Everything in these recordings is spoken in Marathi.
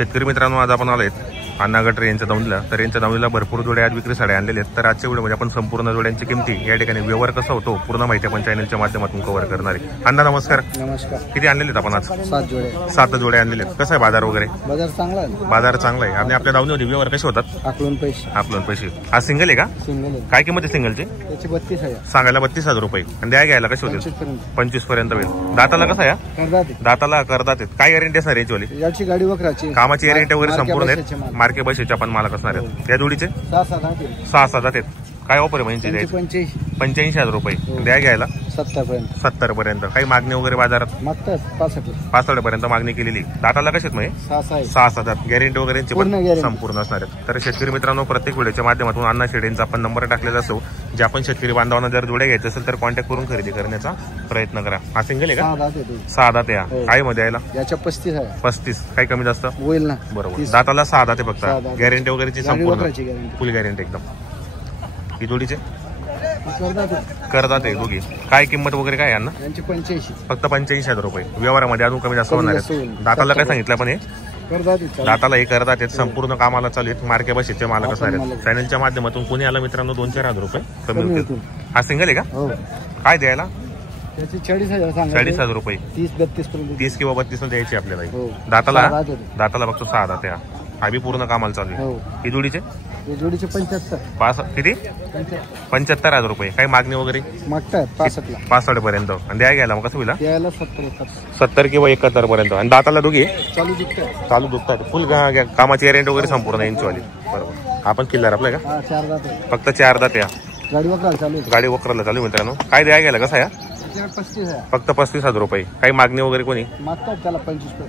शेतकरी मित्रांनो, आज आपण आलोय अण्णा गटरे यांच्या दावणीला. तर यांच्या दावणीला भरपूर जोड्या आज विक्रीसाठी आणलेले आहेत. तर आजच्या व्हिडिओमध्ये आपण संपूर्ण जोड्यांची किमती, या ठिकाणी व्यवहार कसा होतो पूर्ण माहिती आपण चॅनलच्या माध्यमातून कव्हर करणार आहे. अण्णा नमस्कार. नमस्कार. किती आणलेले आहेत आपण आज? 7 जोड्या आणलेले आहेत. कसं आहे बाजार वगैरे? बाजार चांगला आहे. बाजार चांगला आहे. आणि आपल्या दावणीमध्ये व्यवहार कसे होतात? आपलं पैसे. आज सिंगल आहे का? सिंगल आहे. काय किंमत आहे सिंगलची? त्याची 32,000 सांगायला 32,000 रुपये. आणि द्या घ्यायला कसे होतील? 25 पर्यंत होईल. दाताला कसं आहे? दाताला करतात. काय गॅरंटी असणार याची? याची गाडी वखराची, कामाची गॅरंटी वगैरे संपूर्ण आहेत. मार्के बसेचे आपण मालक असणार आहेत. या जोडीचे 6 जातात. काय ऑफर आहे म्हणजे? 85,000 रुपये. द्या घ्यायला 70 पर्यंत. काही मागणी वगैरे बाजारात? 65 पर्यंत मागणी केलेली. दाताला कशात म्हणजे? 6 जातात. गॅरंटी वगैरे संपूर्ण असणार आहेत. तर शेतकरी मित्रांनो, प्रत्येक व्हिडिओच्या माध्यमातून अण्णा शेडेंचा आपण नंबर टाकलेला असतो. जे आपण शेतकरी बांधवांना जर जोड्या घ्यायचे असेल तर कॉन्टॅक्ट करून खरेदी करण्याचा प्रयत्न करा. हा सिंगल आहे का? 6 दात आहे. काय मध्ये यायला? याच्या 35. काही कमी जास्त होईल ना? बरोबर. दाताला 6 दात आहे फक्त. गॅरंटी वगैरेची संपूर्ण फुल गॅरंटी एकदम. ही जोडीचे करतात आहे दोघी. काय किंमत वगैरे काय यांना? फक्त 85,000 रुपये. व्यवहारामध्ये अजून कमी जास्त होणार आहे. दाताला काय सांगितलं आपण? हे दाताला हे करतात आहेत. संपूर्ण कामाला चालू आहेत. मार्के बसेचे मालक असणार आहेत. चॅनलच्या माध्यमातून कोणी आला मित्रांनो 2-4,000 रुपये कमी होतील. हा सिंगल आहे का? काय द्यायला? 40,000 रुपये. 30 किंवा 32 द्यायची आपल्याला. दाताला फक्त 6 दात आहे. हा बी पूर्ण कामाला चालू आहे. ही जोडीचे 75. किती? 75,000 रुपये. काही मागणी वगैरे? 65 पर्यंत. आणि द्या घ्यायला मग कसं होईल? 70 किंवा 71 पर्यंत. आणि दाताला दोघी चालू दुखतात. फुल कामाची गॅरंटी वगैरे संपूर्ण यांचीवाली. बरोबर. आपण किल्लार आपल्या का? फक्त 4 दात या. गाडी वक्राला चालू मित्रांनो. काय द्या घ्यायला कसं आहे? फक्त 35,000 रुपये. काही मागणी वगैरे कोणी?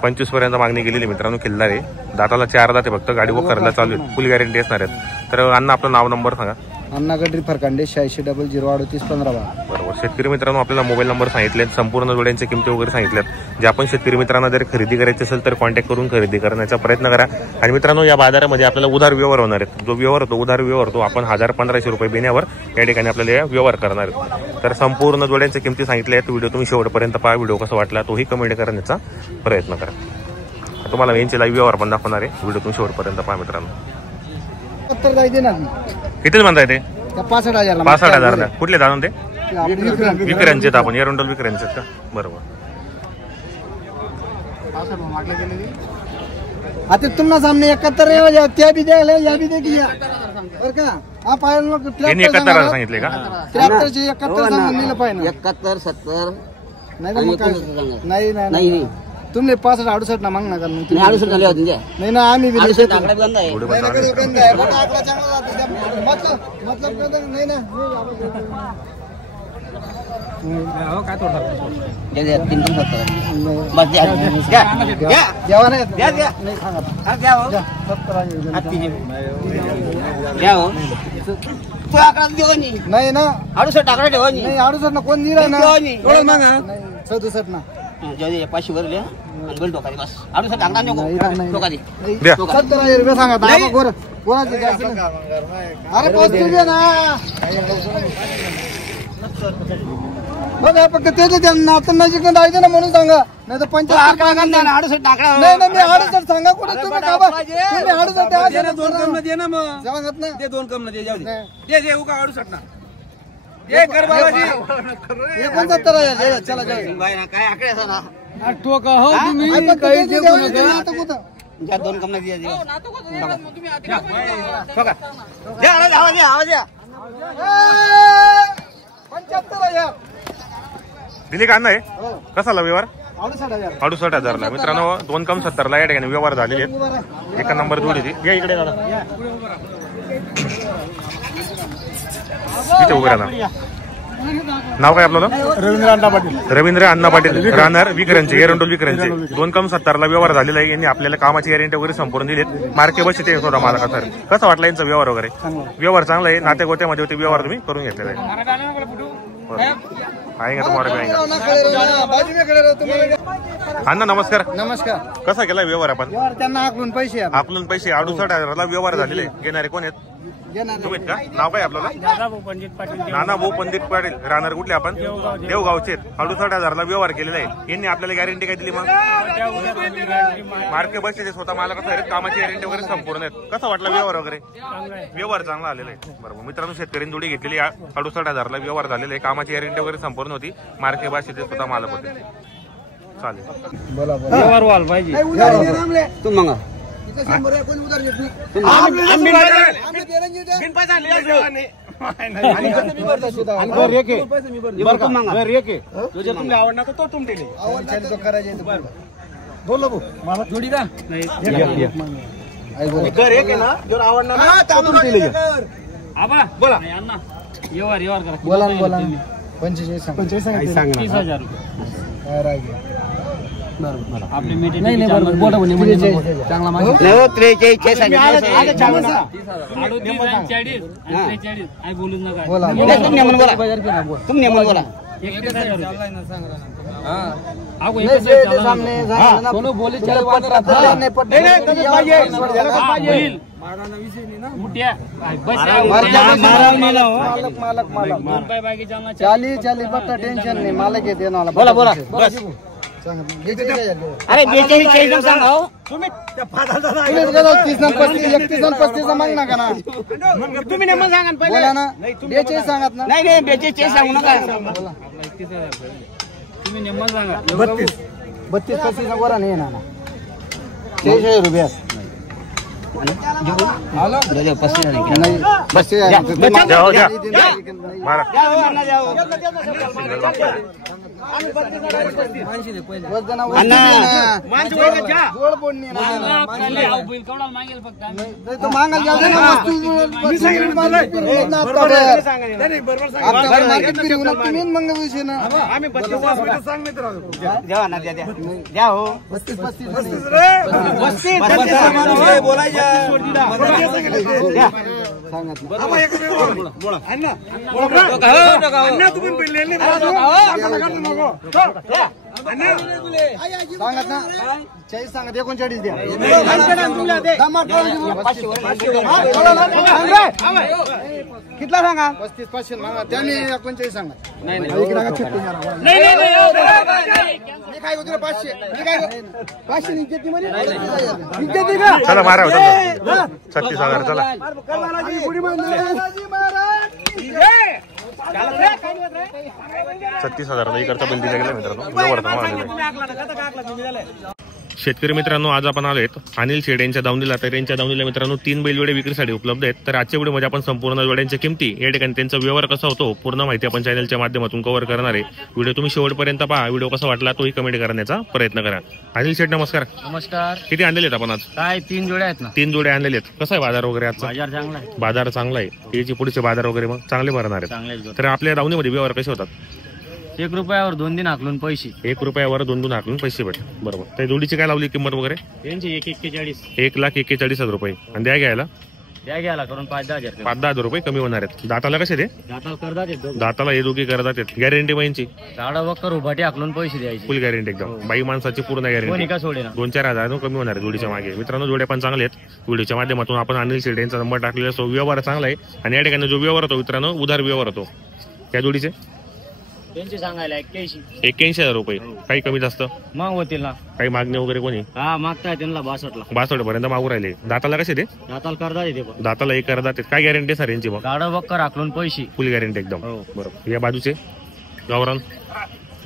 25 पर्यंत मागणी केलेली मित्रांनो. किल्लार आहे. दाताला 4 दात आहे. फक्त गाडी वखराला चालू आहे. फुल गॅरंटी असणार आहेत. तर अण्णा आपलं नाव नंबर सांगा. अण्णा गटरी फरकांडे 86003815. बरोबर. शेतकरी मित्रांनो, आपल्याला मोबाईल नंबर सांगितले, संपूर्ण जोड्यांच्या किमती वगैरे सांगितल्यात. जे आपण शेतकरी मित्रांना जर खरेदी करायची असेल तर कॉन्टॅक्ट करून खरेदी करण्याचा प्रयत्न करा. आणि मित्रांनो, या बाजारामध्ये आपल्याला उधार व्यवहार होणार आहेत. जो व्यवहार होतो उधार व्यवहार होतो आपण 1000-1500 रुपये देण्यावर या ठिकाणी आपल्याला व्यवहार करणार आहेत. तर संपूर्ण जोड्यांच्या किमती सांगितल्या आहेत. व्हिडिओ तुम्ही शेवटपर्यंत पहा. व्हिडिओ कसा वाटला तोही कमेंट करण्याचा प्रयत्न करा. तुम्हाला यांचे लाईव्ह व्यवहार पण दाखवणार आहे. व्हिडिओ तुम्ही शेवटपर्यंत पहा मित्रांनो. किती म्हणताय ते? 65,000. कुठले जाणून ते? विक्रांचे. आपण एरंडोल विक्रांचे का? बरोबर. आता तुम्हाला सामने 71 त्या बी द्यायला या बी द्या बरं का? हा पाहिलं 71 सांगितले का? 71 पाहिजे. 71 70 नाही तुम्ही 65-68 ना माग नका. 68 झाले होते. नाही ना, आम्ही आकडा बंद आहे. नाही ना. काय तोडणार? नाही ना 68 टाकडा ठेवा. नाही 68 ना कोण दिला ना? 67 ना. 500 भरले आणि टोकाली बस. 68 टाकणार नको. टोकाली 70,000 रुपये सांगा. कोणाची अरे पोचू दे ना. बघा फक्त तेच त्यांना आता नजीक जायचं ना म्हणून सांगा. नाही तर 68 टाकडा. नाही ना, मी 68 सांगा. कुठे तुम्ही का? तुम्ही 68 2 कम न दे ना. मग सांगत ना. ते 2 कम न दे. जाऊ दे. देऊ का 68 ना? ये कर बाबाजी. 69,000 चला जाऊ. काय आकडे असा ना? टोका हो तुम्ही काही देऊ नका. आता कुठं? 2 कम न दे. दिली का? नाही कसाला व्यवहार? 68,000 ला मित्रांनो. 2 कम 70 या ठिकाणी व्यवहार झालेले आहेत. 1 नंबर जोडी ती. या इकडे दादा. इथे उभं राहा. नाव काय आपल्याला? रवींद्र अण्णा पाटील. राहणार विक्रांचे, एरंडोल विक्रांचे. 2 कम 70 ला व्यवहार झालेला आहे. यांनी आपल्याला कामाची गॅरंटी वगैरे संपूर्ण दिलीत. मार्के बस ते स्वतः मालक सर. कसा वाटला यांचा व्यवहार वगैरे? व्यवहार चांगला आहे. नाते गोट्यामध्ये होते व्यवहार तुम्ही करून घेतलेला आहे. आएंगे तुम्हारे भी आएंगे. अण्णा नमस्कार. नमस्कार. कसा केला व्यवहार आपण? त्यांना आकलून पैसे 68,000 व्यवहार झालेले. घेणारे कोण आहेत? तुम्ही का नाव काय आपल्याला? नाना भाऊ पंडित पाटील. राहणार कुठले आपण? देवगावचे. 68,000ला व्यवहार केलेला आहे. यांनी आपल्याला गॅरंटी काय दिली मग? मार्के बसचे स्वतः मला कसं आहे कामाची गॅरंटी वगैरे संपूर्ण आहेत. कसा वाटला व्यवहार वगैरे? व्यवहार चांगला आलेला आहे. बरोबर मित्रांनो, शेतकऱ्यांनी जोडी घेतलेली 68,000ला व्यवहार झालेला आहे. कामाची गॅरंटी वगैरे संपूर्ण होती. मार्के बसचे स्वतः मालक होते. चालेल, बोला व्यवहार व्हायला पाहिजे. तुम मांगा बोला भाऊ मला जोडी द्या. घर एक आहे ना जर आवडणार बोला बोला बोला 45 सांग 30,000 आपले मीटिंग नाही नाही बरोबर बोला म्हणे चांगला मागे नाही हो 43 बोलूच नका. बोला तुम नेमन बोला 31,000 सामने दोनों बोली चले नहीं पड़ते मालक मालक मालक 40 पत्ता टेंशन नहीं मालक है देने वाला. बोला बोला अरे तुम्हीच गेलो 30 न 35 31 माग नका ना. तुम्ही नेमन सांगा पहिले. बोला ना 42 सांगत ना. नाही नाही 42 सांगू नका. तुम्ही निम्मा सांगा. 32 35 गोरा नाही ना 600 रुपया नाही 35 नाही बस जाओ जा मारा. जोड बोलणी मागेल फक्त तो मांगल जाऊ दे ना तुम्ही मग विषय ना. आम्ही 32 सांगण्यात राहतो. द्या ना द्या हो 35 बोलायच्या तुम्ही पहिले सांगत ना 40 सांगत 39 द्या. कितला सांगा 35 500 मागा त्यांनी 39 सांगा. नाही काय होतं 500 मी काय 500 निघते मध्ये निघते का. चला मारा 36,000 चला. 36,000 इकडचा बिल दिला गेला मित्रांनो. शेतकरी मित्रांनो, आज आपण आलोत अनिल शेड यांच्या दावणीला. तर यांच्या दावणीला मित्रांनो 3 बैलजोडे विक्रीसाठी उपलब्ध आहेत. तर आजच्या व्हिडिओमध्ये आपण संपूर्ण जोड्यांच्या किमती या ठिकाणी त्यांचा व्यवहार कसा होतो पूर्ण माहिती आपण चॅनलच्या माध्यमातून कव्हर करणार आहे. व्हिडिओ तुम्ही शेवटपर्यंत पहा. व्हिडिओ कसा वाटला तोही कमेंट करण्याचा प्रयत्न करा. अनिल शेड नमस्कार. नमस्कार. किती आणलेले आहेत आपण आज? काय 3 जोड्या आहेत ना. 3 जोडे आणलेले आहेत. कसा आहे बाजार वगैरे आजचा? बाजार चांगला आहे. बाजार चांगला आहे. याची पुढचे बाजार वगैरे मग चांगले भरणार आहेत. तर आपल्या दावणीमध्ये व्यवहार कसे होतात? 1 रुपयावर 2 दिन हाकलून पैसे. 1 रुपयावर 2 हाकलून पैसे भेट. बरोबर. त्या जोडीची काय लावली किंमत वगैरे? त्यांचे 1,41,40. 1,41,40,000 रुपये. आणि द्या घ्यायला घ्यायला करून 5-10 हजार. 5-10 रुपये कमी होणार आहेत. दाताला कसे ते? दाताला करतात येतो. दाताला हे दोघी करतात. गॅरंटी बाईंची झाडा वक्कर उभाटी हाकलून पैसे द्यायचे. फुल गॅरंटी एकदम. बाई माणसाची पूर्ण कोणी गॅरंटी. का सोडे ना. 2-4 हजार कमी होणार आहे जोडीच्या मागे. मित्रांनो, जोड्या पण चांगले आहेत. व्हिडिओच्या माध्यमातून आपण अनिल शेड यांचा नंबर टाकलेला असो. व्यवहार चांगला आहे. आणि या ठिकाणी जो व्यवहार होतो मित्रांनो उधार व्यवहार होतो. त्या जोडीचे त्यांचे सांगायला 81,000 रुपये. काही कमी जास्त मग होतील ना. काही मागणी वगैरे कोणी? हा मागताय त्यांना 62 62 पर्यंत मागू राहिले. दाताला कसे ते? दाताला करतात येते. दाताला 1 करतात. काय गॅरंटी सर यांची मग? झाडा वक्कर हाकलून पैसे. फुल गॅरंटी एकदम. बरोबर. या बाजूचे गावरान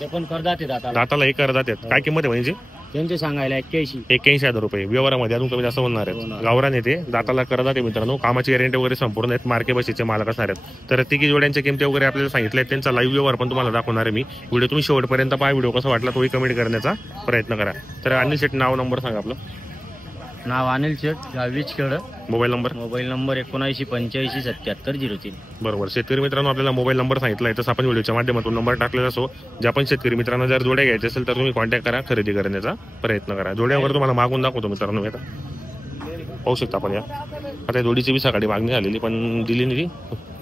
ते पण करतात दाताला. दाताला 1 करतात. काय किंमत आहे म्हणजे? त्यांचे सांगायला 81,000 रुपये. व्यवहारामध्ये अजून कमी जास्त होणार आहेत. गावरान येते. दाताला करतात आहे मित्रांनो. कामाची गॅरंटी वगैरे संपूर्ण आहेत. मार्के बशीचे मालक असणार आहेत. तर तिघी जोड्यांच्या किमती वगैरे आपल्याला सांगितल्या आहेत. त्यांचा लाईव्ह व्यवहार पण तुम्हाला दाखवणार आहे मी. व्हिडिओ तुम्ही शेवटपर्यंत पहा. व्हिडिओ कसा वाटला तोही कमेंट करण्याचा प्रयत्न करा. तर अनिल शेट नाव नंबर सांगा आपलं. नाव अनिल शेट गावीचकड. Mobile number 79857703. बरोबर. शेतकरी मित्रांनो, आपल्याला मोबाईल नंबर सांगितला आहे तसं आपण व्हिडिओच्या माध्यमातून नंबर टाकलेला असो. ज्या पण शेतकरी मित्रांना जर जोड्या घ्यायचे असेल तर तुम्ही कॉन्टॅक्ट करा. खरेदी करण्याचा प्रयत्न करा. जोड्यावर तुम्हाला मागून दाखवतो मित्रांनो. आता पाहू शकता आपण. या आता जोडीची बी सकाळी मागणी झालेली पण दिली नाही.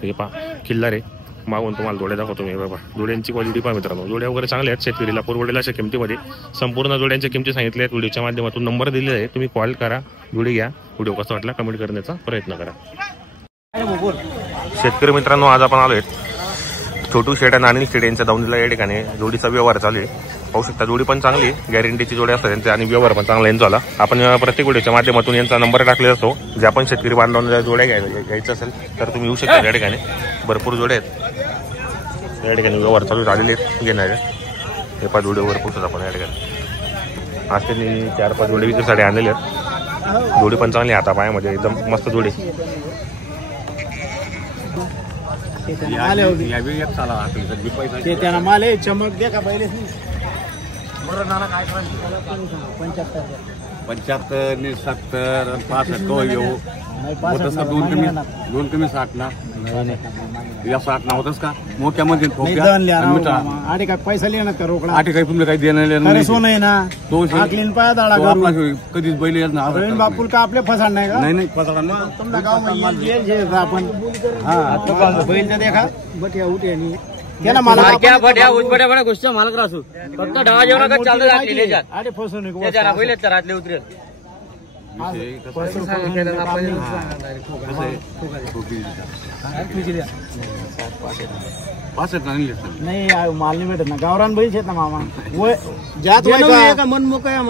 हे पहा किल्ला रे. मागून तुम्हाला जोड्या दाखवतो मी. बाबा जोड्यांची क्वालिटी पहा मित्रांनो. जोड्या वगैरे चांगल्या आहेत. शेतकरीला परवडेल अशा किमतीमध्ये संपूर्ण जोड्यांच्या किमती सांगितल्या आहेत. व्हिडिओच्या माध्यमातून नंबर दिलेला आहे. तुम्ही कॉल करा, जोडी घ्या. व्हिडिओ कसा वाटला कमेंट करण्याचा प्रयत्न करा. शेतकरी मित्रांनो, आज आपण आलोय छोटू शेट आणि अनिल शेट यांच्या दावणीला या ठिकाणी जोडीचा व्यवहार चालू आहे. पाहू शकता जोडी पण चांगली, गॅरंटीची जोडी असतात त्यांचे आणि व्यवहार पण चांगला यांचा झाला. आपण प्रत्येक व्हिडिओच्या माध्यमातून यांचा नंबर टाकलेला असतो. जे आपण शेतकरी बांधवांना जोड्या घ्यायचं असेल तर तुम्ही येऊ शकता. या ठिकाणी भरपूर जोड्या आहेत. या ठिकाणी व्यवहार चालू झालेले आहेत घेणारे. हे 5 जोडीवर पोहोचत आपण या ठिकाणी. आज त्यांनी 4-5 जोडी विक्रीसाठी आणलेले आहेत. जोडी पण चांगली आता पायामध्ये एकदम मस्त जोडी. माल चमक दे का पहिले 75 70 65 तो येऊ होतच का? दोन कमी 60 ना या 60 ना होतच का? मोक्यामध्ये आडे काय पैसा लिहिणार का रोकडा? आठी काही तुमचं काही देणं नाही. सोनं आहे ना तो पाया दाडा कधीच बैल येत ना. बापूल का आपले फसाड नाही का? नाही फसणार ना. तुमच्या गावामध्ये आपण हा बैल तर देखा बट या उठे आणि त्याला मला बड्या गोष्टी मालक राहतो. फक्त डावा जेवणाकडे चालू राहते. आडे फसवणूक पहिलेच राहतले उतरेल. नाही माल नाही भेटत ना. गावरान बैल आहेत ना मामा. ज्यात मनमोकळा